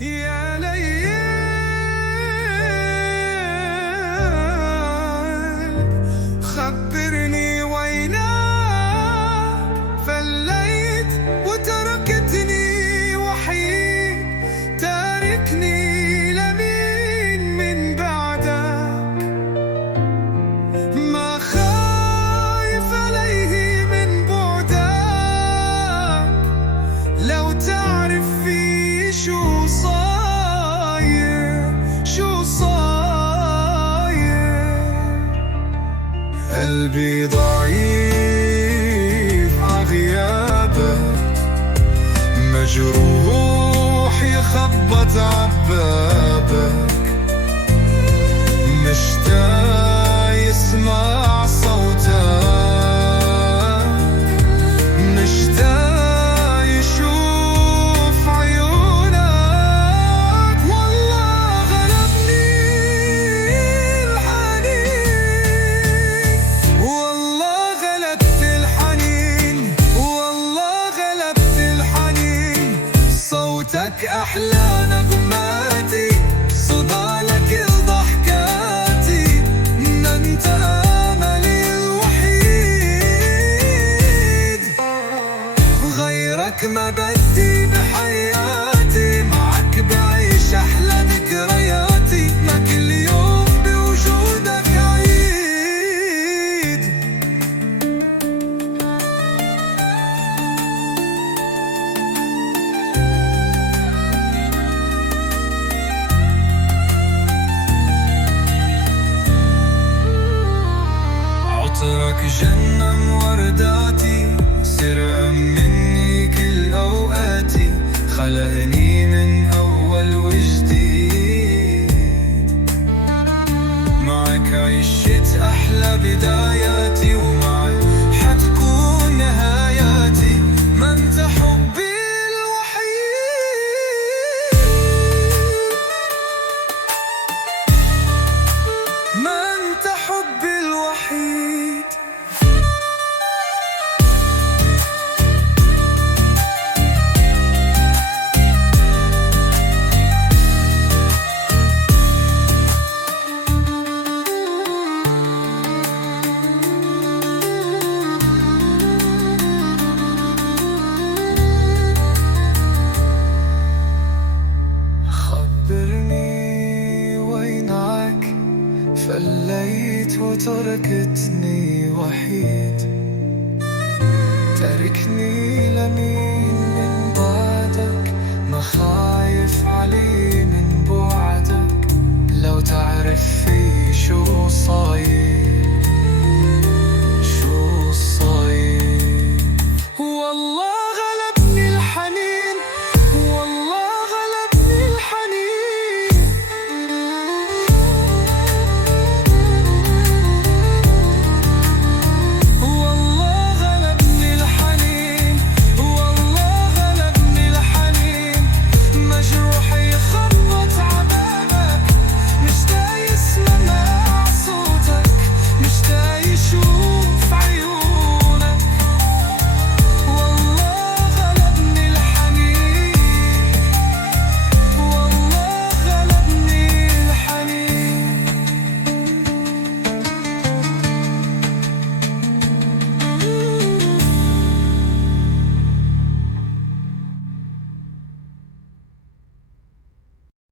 يا ليل خبرني وينك، فليت وتركتني وحيد، تاركني لمين من بعدك، ما خايف عليه من بعدك، لو تعرف في شو صاير شو صاير. قلبي ضعيف عغيابك، مجروح يخبط عبابك، مشتاق يسمع صوتك، مشتاق يشوف عيونك. والله غلبني الحنين، والله غلبت الحنين، والله غلبت الحنين. صوتك أحلى نغماتي، صدالك ضحكاتي، أنت أملي الوحيد، غيرك ما بدي بحياتي، معك بعيش أحلى ذكرياتي، ما كل يوم بوجودك عيد. عطرك جنم ورداتي، سرق مني كل أوقاتي، خلق